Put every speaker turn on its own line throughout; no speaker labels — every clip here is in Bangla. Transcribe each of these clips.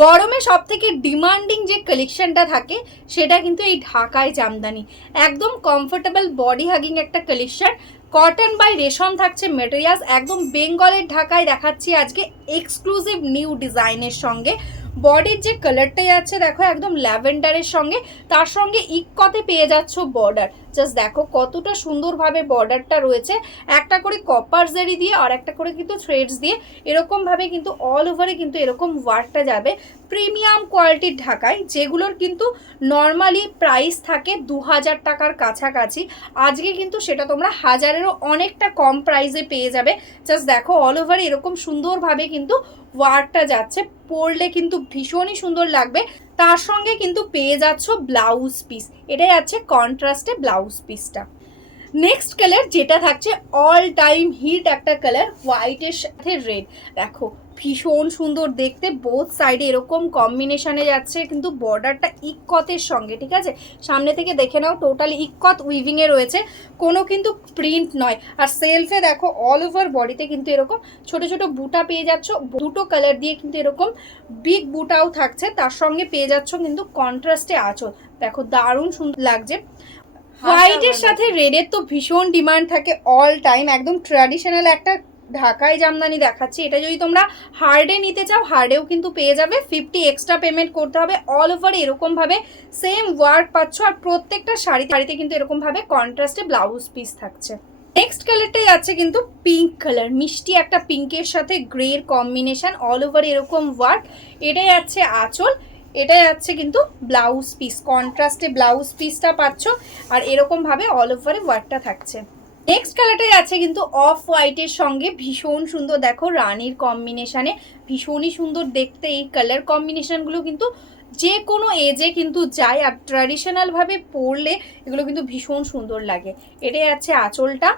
গরমে সব থেকে ডিমান্ডিং যে কালেকশনটা থাকে, সেটা কিন্তু এই ঢাকায় জামদানি। একদম কমফোর্টেবল বডি হাগিং একটা কালেকশন কটন বাই রেশম থাকছে মেটেরিয়ালস একদম বেঙ্গলের ঢাকায় দেখাচ্ছি আজকে এক্সক্লুসিভ নিউ ডিজাইনের সঙ্গে। বডির যে কালারটাই আছে, দেখো, একদম ল্যাভেন্ডারের সঙ্গে। তার সঙ্গে ইকতে পেয়ে যাচ্ছ বর্ডার জাস্ট দেখো কতটা সুন্দরভাবে বর্ডারটা রয়েছে। একটা করে কপার জারি দিয়ে আর একটা করে কিন্তু থ্রেডস দিয়ে এরকমভাবে কিন্তু অল ওভারে কিন্তু এরকম ওয়ার্কটা যাবে। প্রিমিয়াম কোয়ালিটির ঢাকায়, যেগুলোর কিন্তু নর্মালি প্রাইস থাকে দু হাজার টাকার কাছাকাছি। আজকে কিন্তু সেটা তোমরা হাজারেরও অনেকটা কম প্রাইসে পেয়ে যাবে। জাস্ট দেখো অল ওভার এরকম সুন্দরভাবে কিন্তু ওয়ার্কটা যাচ্ছে। পড়লে কিন্তু ভীষণই সুন্দর লাগবে। তার সঙ্গে কিন্তু পেয়ে যাচ্ছ ব্লাউজ পিস এটাই আছে কন্ট্রাস্টে ব্লাউজ পিসটা নেক্সট কালার যেটা থাকছে অল টাইম হিট একটা কালার হোয়াইটের সাথে রেড দেখো ভীষণ সুন্দর দেখতে। বোথ সাইডে এরকম কম্বিনেশনে যাচ্ছে কিন্তু বর্ডারটা ইকতের সঙ্গে ঠিক আছে? সামনে থেকে দেখে নাও টোটালি ইকত উইভিংয়ে রয়েছে। কোনো কিন্তু প্রিন্ট নয়। আর সেলফে দেখো অল ওভার বডিতে কিন্তু এরকম ছোট ছোট বুটা পেয়ে যাচ্ছ। দুটো কালার দিয়ে কিন্তু এরকম বিগ বুটাও থাকছে। তার সঙ্গে পেয়ে যাচ্ছ কিন্তু কন্ট্রাস্টে আঁচল। দেখো দারুণ সুন্দর লাগছে। হোয়াইটের সাথে রেডের তো ভীষণ ডিমান্ড থাকে অল টাইম একদম ট্র্যাডিশনাল একটা ঢাকায় জামদানি দেখাচ্ছি। এটা যদি তোমরা হার্ডে নিতে চাও হার্ডেও কিন্তু পেয়ে যাবে। ফিফটি এক্সট্রা পেমেন্ট করতে হবে। অল ওভার এরকমভাবে সেম ওয়ার্ক পাচ্ছ আর প্রত্যেকটা শাড়ি শাড়িতে কিন্তু এরকমভাবে কন্ট্রাস্টে ব্লাউজ পিস থাকছে। নেক্সট কালারটাই আছে কিন্তু পিঙ্ক কালার মিষ্টি একটা পিঙ্কের সাথে গ্রের কম্বিনেশন অল ওভার এরকম ওয়ার্ক এটাই আছে আঁচল এটা যাচ্ছে কিন্তু ব্লাউজ পিস কন্ট্রাস্টে ব্লাউজ পিসটা পাচ্ছ। আর এরকমভাবে অল ওভারে ওয়ার্কটা থাকছে। নেক্সট কালারটাই আছে কিন্তু অফ হোয়াইটের সঙ্গে ভীষণ সুন্দর। দেখো রানীর কম্বিনেশানে ভীষণই সুন্দর দেখতে এই কালার কম্বিনেশানগুলো কিন্তু যে কোনো এজে কিন্তু যায় আর ট্র্যাডিশনালভাবে পরলে এগুলো কিন্তু ভীষণ সুন্দর লাগে। এটাই আছে আঁচলটা।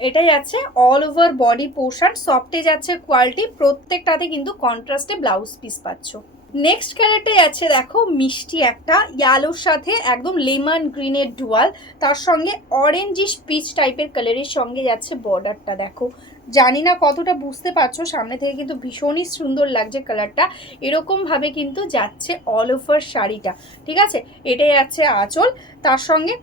এটাই আছে অল ওভার বডি পোর্শন সফটে যাচ্ছে কোয়ালিটি প্রত্যেকটাতে কিন্তু কন্ট্রাস্টে ব্লাউজ পিস পাচ্ছ। নেক্সট কালারটাই আছে, দেখো, মিষ্টি একটা ইয়ালোর সাথে একদম লেমন গ্রিনের ডুয়াল তার সঙ্গে অরেঞ্জিশ পিচ টাইপের কালারের সঙ্গে যাচ্ছে বর্ডারটা দেখো। জানি না কতটা বুঝতে পারছ, সামনে থেকে কিন্তু ভীষণই সুন্দর লাগছে কালারটা এরকমভাবে কিন্তু যাচ্ছে অল ওভার শাড়িটা, ঠিক আছে? এটাই যাচ্ছে আঁচল, তার সঙ্গে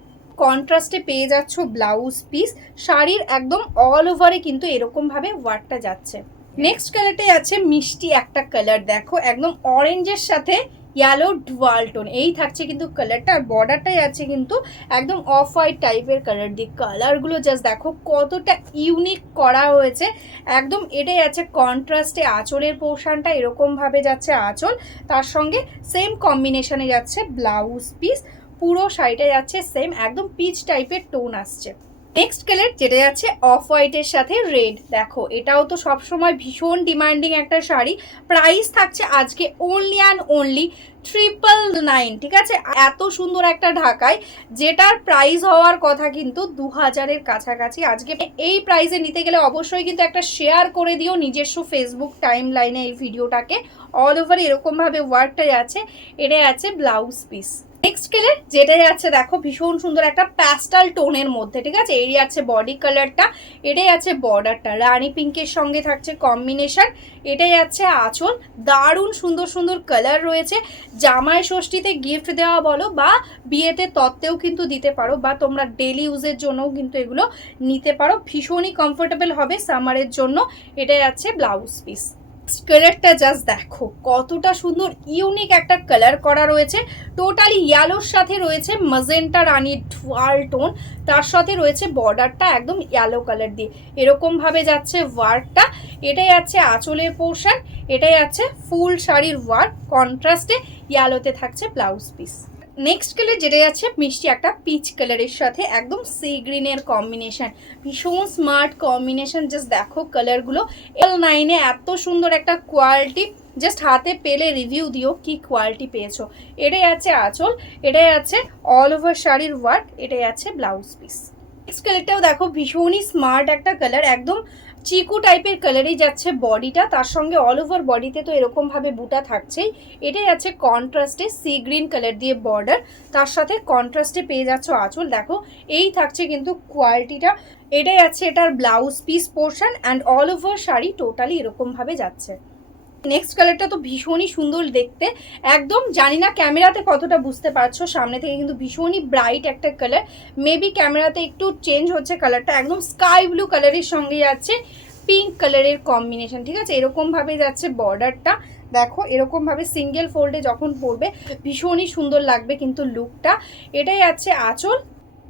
কন্ট্রাস্টে পেয়ে যাচ্ছ ব্লাউজ পিস শাড়ির একদম অল ওভারে কিন্তু এরকমভাবে ওয়ার্কটা যাচ্ছে। নেক্সট কালারটাই আছে মিষ্টি একটা কালার দেখো একদম অরেঞ্জের সাথে ইয়েলো ডুয়াল টোন এই থাকছে কিন্তু কালারটা আর বর্ডারটাই আছে কিন্তু একদম অফ হোয়াইট টাইপের কালার দিয়ে কালারগুলো জাস্ট দেখো কতটা ইউনিক করা হয়েছে, একদম এটাই আছে কন্ট্রাস্টে আঁচলের পোর্শনটা এরকমভাবে যাচ্ছে আঁচল, তার সঙ্গে সেম কম্বিনেশনে যাচ্ছে ব্লাউজ পিস পুরো শাড়িটা যাচ্ছে সেম একদম পিচ টাইপের টোন আসছে। নেক্সট কালার যেটা যাচ্ছে অফ হোয়াইটের সাথে রেড দেখো, এটাও তো সবসময় ভীষণ ডিমান্ডিং একটা শাড়ি। প্রাইস থাকছে আজকে only and only triple nine ঠিক আছে? এত সুন্দর একটা ঢাকায়, যেটার প্রাইস হওয়ার কথা কিন্তু দু হাজারের কাছাকাছি। আজকে এই প্রাইসে নিতে গেলে অবশ্যই কিন্তু একটা শেয়ার করে দিও নিজস্ব ফেসবুক টাইম লাইনে এই ভিডিওটাকে অল ওভার এরকমভাবে ওয়ার্কটাই আছে। এটাই আছে ব্লাউজ পিস নেক্সট কালার যেটাই আছে, দেখো, ভীষণ সুন্দর একটা প্যাস্টাল টোনের মধ্যে, ঠিক আছে? এই আছে বডি কালারটা এটাই আছে বর্ডারটা রানী পিঙ্কের সঙ্গে থাকছে কম্বিনেশন এটাই আছে আঁচল, দারুণ সুন্দর সুন্দর কালার রয়েছে। জামাই ষষ্ঠীতে গিফট দেওয়া বলো বা বিয়েতে তত্ত্বেও কিন্তু দিতে পারো বা তোমরা ডেলি ইউজের জন্যও কিন্তু এগুলো নিতে পারো। ভীষণই কমফোর্টেবল হবে সামারের জন্য। এটাই আছে ব্লাউজ পিস কালারটা জাস্ট দেখো, কতটা সুন্দর ইউনিক একটা কালার করা রয়েছে। টোটালি ইয়ালোর সাথে রয়েছে মাজেন্টা রানির ডুয়াল টোন, তার সাথে রয়েছে বর্ডারটা একদম ইয়েলো কালার দিয়ে। এরকমভাবে যাচ্ছে ওয়ার্কটা এটাই আছে আঁচলের পোর্শন এটাই আছে ফুল শাড়ির ওয়ার্ক কন্ট্রাস্টে ইয়ালোতে থাকছে ব্লাউজ পিস নেক্সট কালার যেটা যাচ্ছে মিষ্টি একটা পিচ কালারের সাথে একদম সি গ্রিনের কম্বিনেশন ভীষণ স্মার্ট কম্বিনেশন জাস্ট দেখো কালারগুলো এল নাইনে এত সুন্দর একটা কোয়ালিটি জাস্ট হাতে পেলে রিভিউ দিও কি কোয়ালিটি পেয়েছ। এটাই আছে আঁচল, এটাই আছে অল ওভার শাড়ির ওয়ার্ক এটাই আছে ব্লাউজ পিস নেক্সট কালারটাও দেখো, ভীষণই স্মার্ট একটা কালার একদম চিকু টাইপের কালারেই যাচ্ছে বডিটা তার সঙ্গে অল ওভার বডিতে তো এরকমভাবে বুটা থাকছেই। এটাই আছে কন্ট্রাস্টে সি গ্রিন কালার দিয়ে বর্ডার তার সাথে কন্ট্রাস্টে পেয়ে যাচ্ছ আঁচল। দেখো, এই থাকছে কিন্তু কোয়ালিটিটা এটাই আছে এটার blouse piece portion and all over sari totally এরকমভাবে যাচ্ছে। নেক্সট কালারটা তো ভীষণই সুন্দর দেখতে। একদম জানি না ক্যামেরাতে কতটা বুঝতে পারছ, সামনে থেকে কিন্তু ভীষণই ব্রাইট একটা কালার মেবি ক্যামেরাতে একটু চেঞ্জ হচ্ছে কালারটা একদম স্কাই ব্লু কালারের সঙ্গে যাচ্ছে পিঙ্ক কালারের কম্বিনেশন ঠিক আছে? এরকমভাবে যাচ্ছে বর্ডারটা দেখো, এরকমভাবে সিঙ্গেল ফোল্ডে যখন পরবে, ভীষণই সুন্দর লাগবে কিন্তু লুকটা এটাই আছে আঁচল,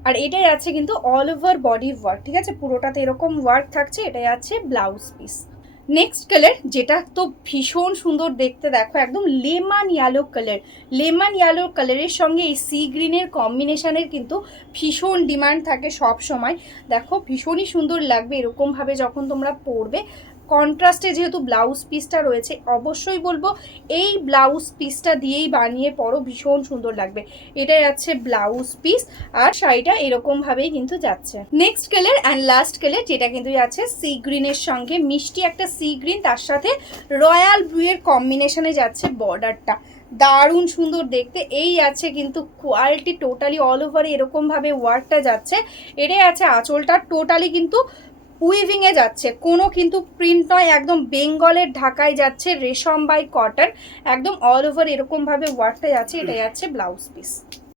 আর এটাই আছে কিন্তু অল ওভার বডি ওয়ার্ক ঠিক আছে? পুরোটাতে এরকম ওয়ার্ক থাকছে, এটাই আছে ব্লাউজ পিস নেক্সট কালার যেটা তো ভীষণ সুন্দর দেখতে, দেখো, একদম lemon yellow colour lemon yellow কালারের সঙ্গে এই সি গ্রিনের কম্বিনেশানের কিন্তু ভীষণ ডিমান্ড থাকে সব সময় দেখো, ভীষণই সুন্দর লাগবে এরকমভাবে যখন তোমরা পরবে। কন্ট্রাস্টে যেহেতু ব্লাউজ পিসটা রয়েছে, অবশ্যই বলব এই ব্লাউজ পিসটা দিয়েই বানিয়ে পরো, ভীষণ সুন্দর লাগবে। এটাই যাচ্ছে ব্লাউজ পিস আর শাড়িটা এরকমভাবেই কিন্তু যাচ্ছে। Next colour and last colour যেটা কিন্তু যাচ্ছে সি গ্রিনের সঙ্গে, মিষ্টি একটা সি গ্রিন তার সাথে রয়্যাল ব্লুয়ের কম্বিনেশনে যাচ্ছে বর্ডারটা দারুণ সুন্দর দেখতে, এই আছে কিন্তু কোয়ালিটি টোটালি অল ওভার এরকমভাবে ওয়ার্কটা যাচ্ছে। এটাই আছে আঁচলটা টোটালি কিন্তু উইভিংয়ে যাচ্ছে। কোনো কিন্তু প্রিন্ট নয় একদম বেঙ্গলের ঢাকায় যাচ্ছে রেশম বাই কটন একদম অল ওভার এরকমভাবে ওয়ার্কটা যাচ্ছে এটা যাচ্ছে ব্লাউজ পিস